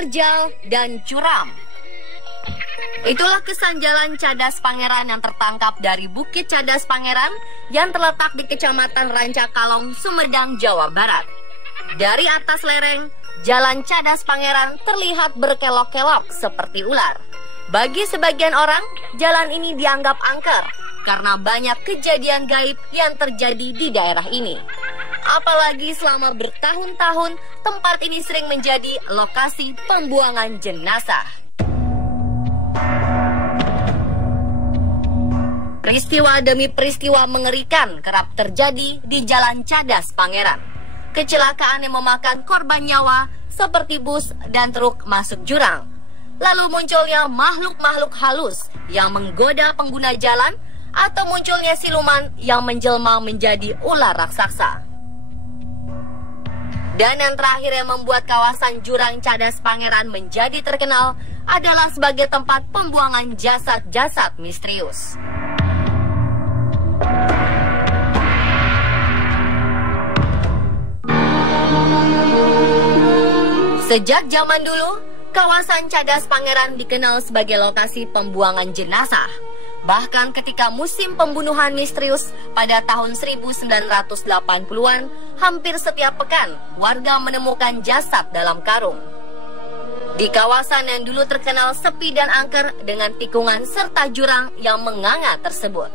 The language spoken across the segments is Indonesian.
terjal, dan curam. Itulah kesan Jalan Cadas Pangeran yang tertangkap dari Bukit Cadas Pangeran yang terletak di Kecamatan Rancakalong, Sumedang, Jawa Barat. Dari atas lereng, Jalan Cadas Pangeran terlihat berkelok-kelok seperti ular. Bagi sebagian orang, jalan ini dianggap angker karena banyak kejadian gaib yang terjadi di daerah ini. Apalagi selama bertahun-tahun, tempat ini sering menjadi lokasi pembuangan jenazah. Peristiwa demi peristiwa mengerikan kerap terjadi di Jalan Cadas Pangeran. Kecelakaan yang memakan korban nyawa seperti bus dan truk masuk jurang. Lalu munculnya makhluk-makhluk halus yang menggoda pengguna jalan, atau munculnya siluman yang menjelma menjadi ular raksasa. Dan yang terakhir yang membuat kawasan Jurang Cadas Pangeran menjadi terkenal adalah sebagai tempat pembuangan jasad-jasad misterius. Sejak zaman dulu, kawasan Cadas Pangeran dikenal sebagai lokasi pembuangan jenazah. Bahkan ketika musim pembunuhan misterius pada tahun 1980-an, hampir setiap pekan warga menemukan jasad dalam karung. Di kawasan yang dulu terkenal sepi dan angker dengan tikungan serta jurang yang menganga tersebut.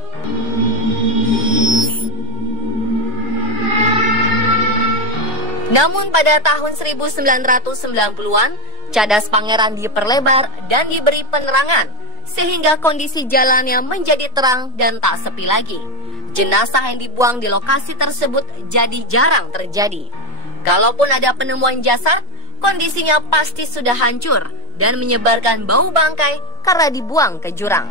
Namun pada tahun 1990-an, Cadas Pangeran diperlebar dan diberi penerangan, sehingga kondisi jalannya menjadi terang dan tak sepi lagi. Jenazah yang dibuang di lokasi tersebut jadi jarang terjadi. Kalaupun ada penemuan jasad, kondisinya pasti sudah hancur dan menyebarkan bau bangkai karena dibuang ke jurang.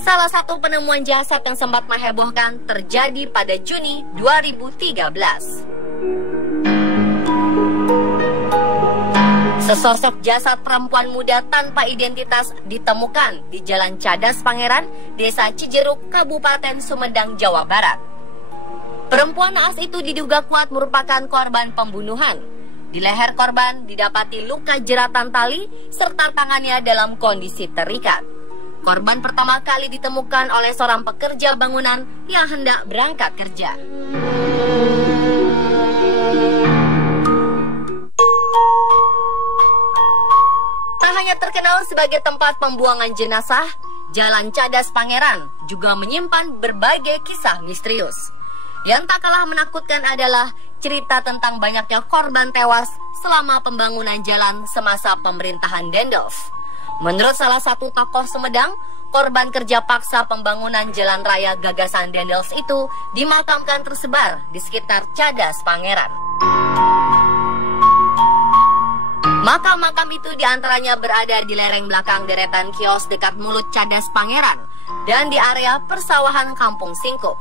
Salah satu penemuan jasad yang sempat menghebohkan terjadi pada Juni 2013. Sesosok jasad perempuan muda tanpa identitas ditemukan di Jalan Cadas Pangeran, Desa Cijeruk, Kabupaten Sumedang, Jawa Barat. Perempuan naas itu diduga kuat merupakan korban pembunuhan. Di leher korban didapati luka jeratan tali serta tangannya dalam kondisi terikat. Korban pertama kali ditemukan oleh seorang pekerja bangunan yang hendak berangkat kerja. Tak hanya terkenal sebagai tempat pembuangan jenazah, Jalan Cadas Pangeran juga menyimpan berbagai kisah misterius. Yang tak kalah menakutkan adalah cerita tentang banyaknya korban tewas selama pembangunan jalan semasa pemerintahan Dendels. Menurut salah satu tokoh Sumedang, korban kerja paksa pembangunan jalan raya gagasan Dendels itu dimakamkan tersebar di sekitar Cadas Pangeran. Makam-makam itu diantaranya berada di lereng belakang deretan kios dekat mulut Cadas Pangeran dan di area persawahan Kampung Singkup.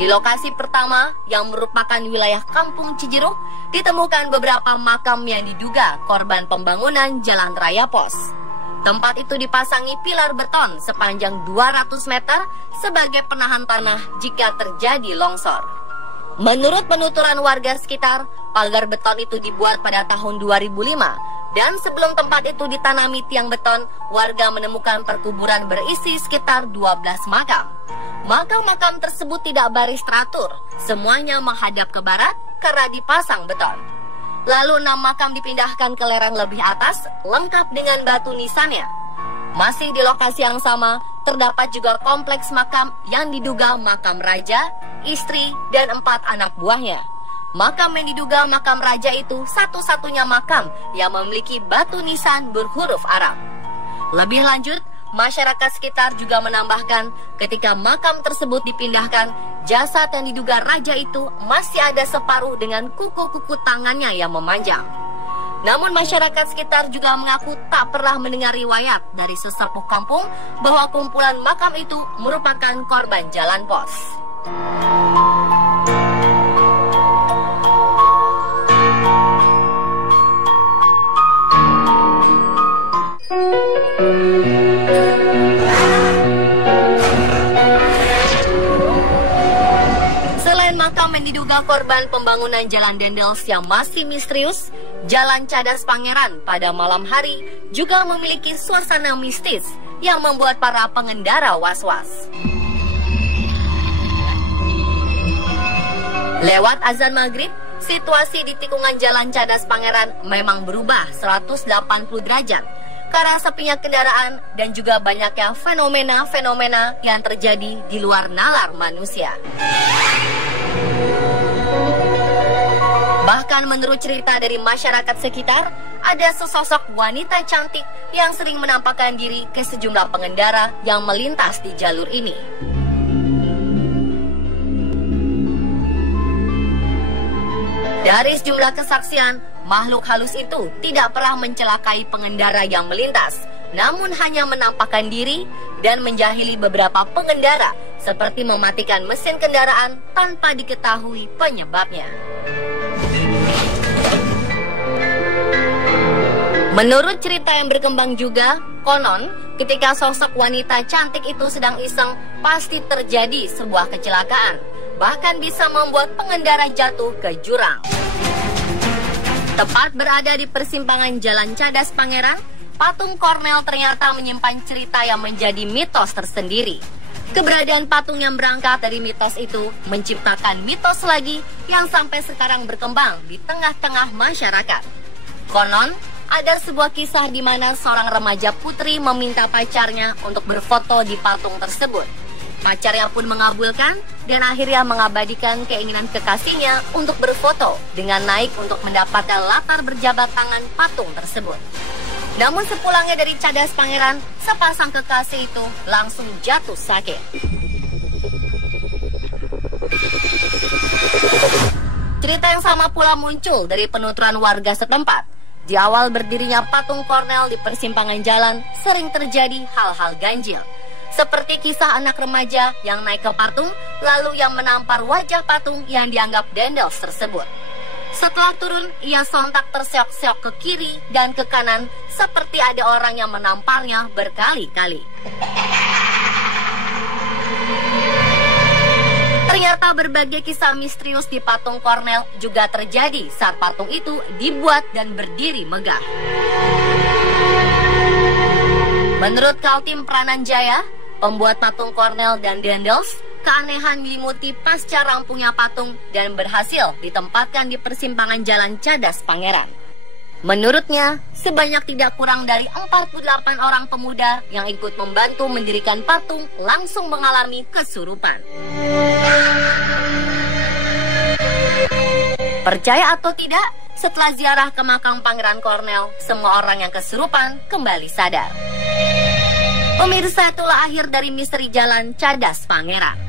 Di lokasi pertama yang merupakan wilayah Kampung Cijeruk ditemukan beberapa makam yang diduga korban pembangunan jalan raya pos. Tempat itu dipasangi pilar beton sepanjang 200 meter sebagai penahan tanah jika terjadi longsor. Menurut penuturan warga sekitar, pagar beton itu dibuat pada tahun 2005 dan sebelum tempat itu ditanami tiang beton, warga menemukan perkuburan berisi sekitar 12 makam. Makam-makam tersebut tidak baris teratur, semuanya menghadap ke barat karena dipasang beton. Lalu 6 makam dipindahkan ke lereng lebih atas, lengkap dengan batu nisannya. Masih di lokasi yang sama, terdapat juga kompleks makam yang diduga makam raja, istri, dan 4 anak buahnya. Makam yang diduga makam raja itu satu-satunya makam yang memiliki batu nisan berhuruf Arab. Lebih lanjut, masyarakat sekitar juga menambahkan ketika makam tersebut dipindahkan, jasad yang diduga raja itu masih ada separuh dengan kuku-kuku tangannya yang memanjang. Namun masyarakat sekitar juga mengaku tak pernah mendengar riwayat dari sesepuh kampung bahwa kumpulan makam itu merupakan korban jalan pos. Selain makam yang diduga korban pembangunan jalan Dendels yang masih misterius, Jalan Cadas Pangeran pada malam hari juga memiliki suasana mistis yang membuat para pengendara was-was. Lewat azan maghrib, situasi di tikungan Jalan Cadas Pangeran memang berubah 180 derajat karena sepinya kendaraan dan juga banyaknya fenomena-fenomena yang terjadi di luar nalar manusia. Bahkan menurut cerita dari masyarakat sekitar, ada sesosok wanita cantik yang sering menampakkan diri ke sejumlah pengendara yang melintas di jalur ini. Dari sejumlah kesaksian, makhluk halus itu tidak pernah mencelakai pengendara yang melintas, namun hanya menampakkan diri dan menjahili beberapa pengendara, seperti mematikan mesin kendaraan tanpa diketahui penyebabnya. Menurut cerita yang berkembang juga, konon ketika sosok wanita cantik itu sedang iseng, pasti terjadi sebuah kecelakaan, bahkan bisa membuat pengendara jatuh ke jurang. Tepat berada di persimpangan Jalan Cadas Pangeran, patung Cornell ternyata menyimpan cerita yang menjadi mitos tersendiri. Keberadaan patung yang berangkat dari mitos itu menciptakan mitos lagi yang sampai sekarang berkembang di tengah-tengah masyarakat. Konon, ada sebuah kisah di mana seorang remaja putri meminta pacarnya untuk berfoto di patung tersebut. Pacarnya pun mengabulkan dan akhirnya mengabadikan keinginan kekasihnya untuk berfoto dengan naik untuk mendapatkan latar berjabat tangan patung tersebut. Namun sepulangnya dari Cadas Pangeran, sepasang kekasih itu langsung jatuh sakit. Cerita yang sama pula muncul dari penuturan warga setempat. Di awal berdirinya patung Cornell di persimpangan jalan, sering terjadi hal-hal ganjil. Seperti kisah anak remaja yang naik ke patung, lalu yang menampar wajah patung yang dianggap Dendels tersebut. Setelah turun, ia sontak terseok-seok ke kiri dan ke kanan, seperti ada orang yang menamparnya berkali-kali. Ternyata berbagai kisah misterius di patung Cornell juga terjadi saat patung itu dibuat dan berdiri megah. Menurut Kaltim Prananjaya, pembuat patung Cornell dan Dendels, keanehan menyelimuti pasca rampungnya patung dan berhasil ditempatkan di persimpangan Jalan Cadas Pangeran. Menurutnya, sebanyak tidak kurang dari 48 orang pemuda yang ikut membantu mendirikan patung langsung mengalami kesurupan. Percaya atau tidak, setelah ziarah ke makam Pangeran Cornell, semua orang yang kesurupan kembali sadar. Pemirsa, itulah akhir dari misteri Jalan Cadas Pangeran.